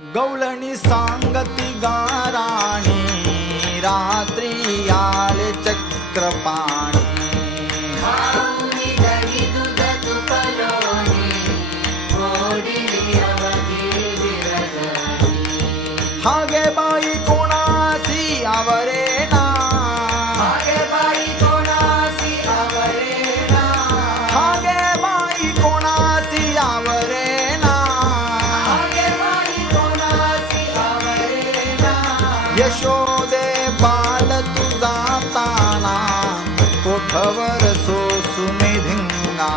गवळणी सांगती गाराणी, रात्री आले चक्रपाणी. हागे बाई कोणासी आवरेना, हागे बाई कोणासी आवरेना, हागे बाई कोणासी आवरेना. हागे बाई कोणासी आवरेना. यशोदे बाल तुझा ताना, कोठवर सोसुनी धिंगाणा.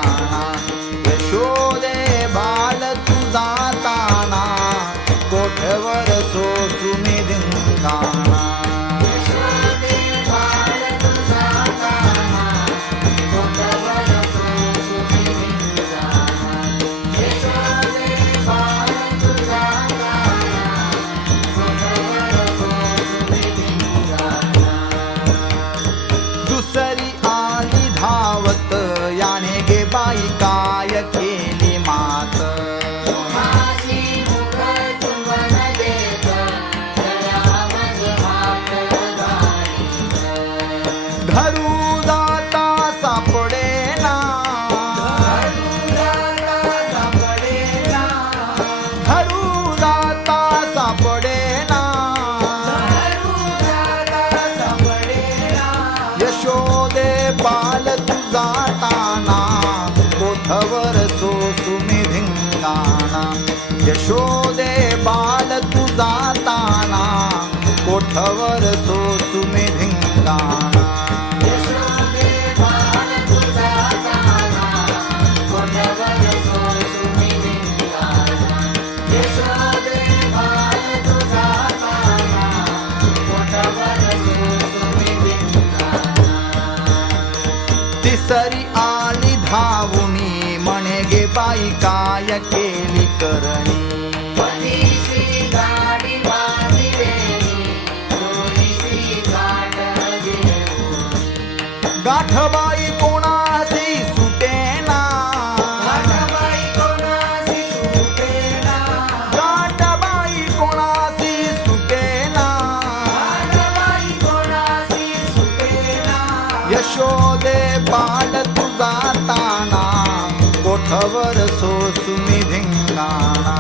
यशोदे बाल तुझा ताना, कोठवर सोसुनी धिंगाणा. यशोदे बाळ तुझा ताना, कोठवर सोसुनी धिंगाणा. यशोदे बाळ तुझा ताना, कोठवर सोसुनी धिंगाणा. दुसरी आली धावत, याने गे बाई काय केली मात. मासी मुख चुंबन देत, गळ्यामध्ये हात घालीत. धरू जाता सापडेना, धरू जाता सापडेना. यशोदे बाल तुझा ताना, कोठवर सोसुनी धिंगाणा. यशोदे बाल तुझा ताना, कोठवर सोसुनी धिंगाणा. यशोदे बाळ तुझा ताना, कोठवर सोसुनी धिंगाणा. यशोदे बाळ तुझा ताना, कोठवर सोसुनी धिंगाणा. तिसरी आली धावुनी, म्हणे गे बाई काय केली करणी. पतीशी गाडी बांधिलेली, दोन्हीशी गाठ घेऊन. गाठबाई कोणासी सुटेना, गाठबाई कोणासी सुटेना, गाठबाई कोणासी सुटेना. गाठबाई कोणासी सुटेना. यशोदे बाल तुझा ताना, कोठवर सोसुनी धिंगाणा.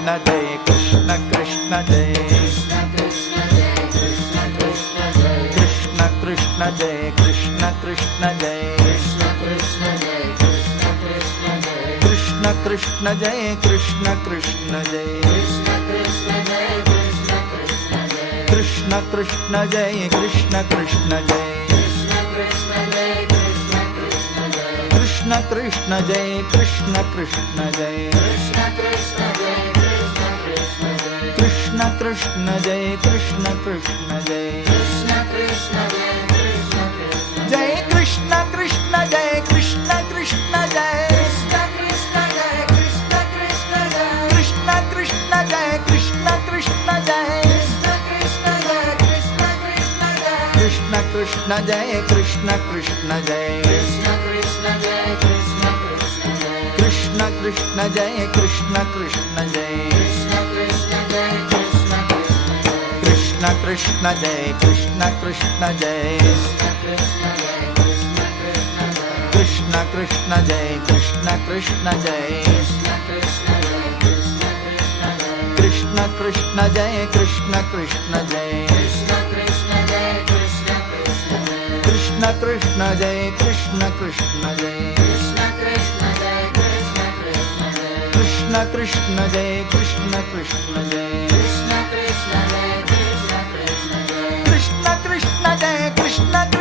कृष्ण जय कृष्ण कृष्ण जय कृष्ण कृष्ण जय कृष्ण कृष्ण जय कृष्ण कृष्ण जय कृष्ण कृष्ण जय कृष्ण कृष्ण जय कृष्ण कृष्ण जय कृष्ण कृष्ण जय कृष्ण कृष्ण जय कृष्ण कृष्ण जय कृष्ण कृष्ण जय जय कृष्ण कृष्ण जय कृष्ण कृष्ण जय कृष्ण कृष्ण जय कृष्ण कृष्ण जय कृष्ण कृष्ण जय कृष्ण कृष्ण जय कृष्ण कृष्ण जय कृष्ण कृष्ण जय कृष्ण कृष्ण जय कृष्ण कृष्ण जय कृष्ण कृष्ण जय कृष्ण कृष्ण जय कृष्ण कृष्ण जय कृष्ण कृष्ण जय कृष्ण कृष्ण जय कृष्ण कृष्ण जय कृष्ण कृष्ण जय कृष्ण कृष्ण जय कृष्ण कृष्ण जय कृष्ण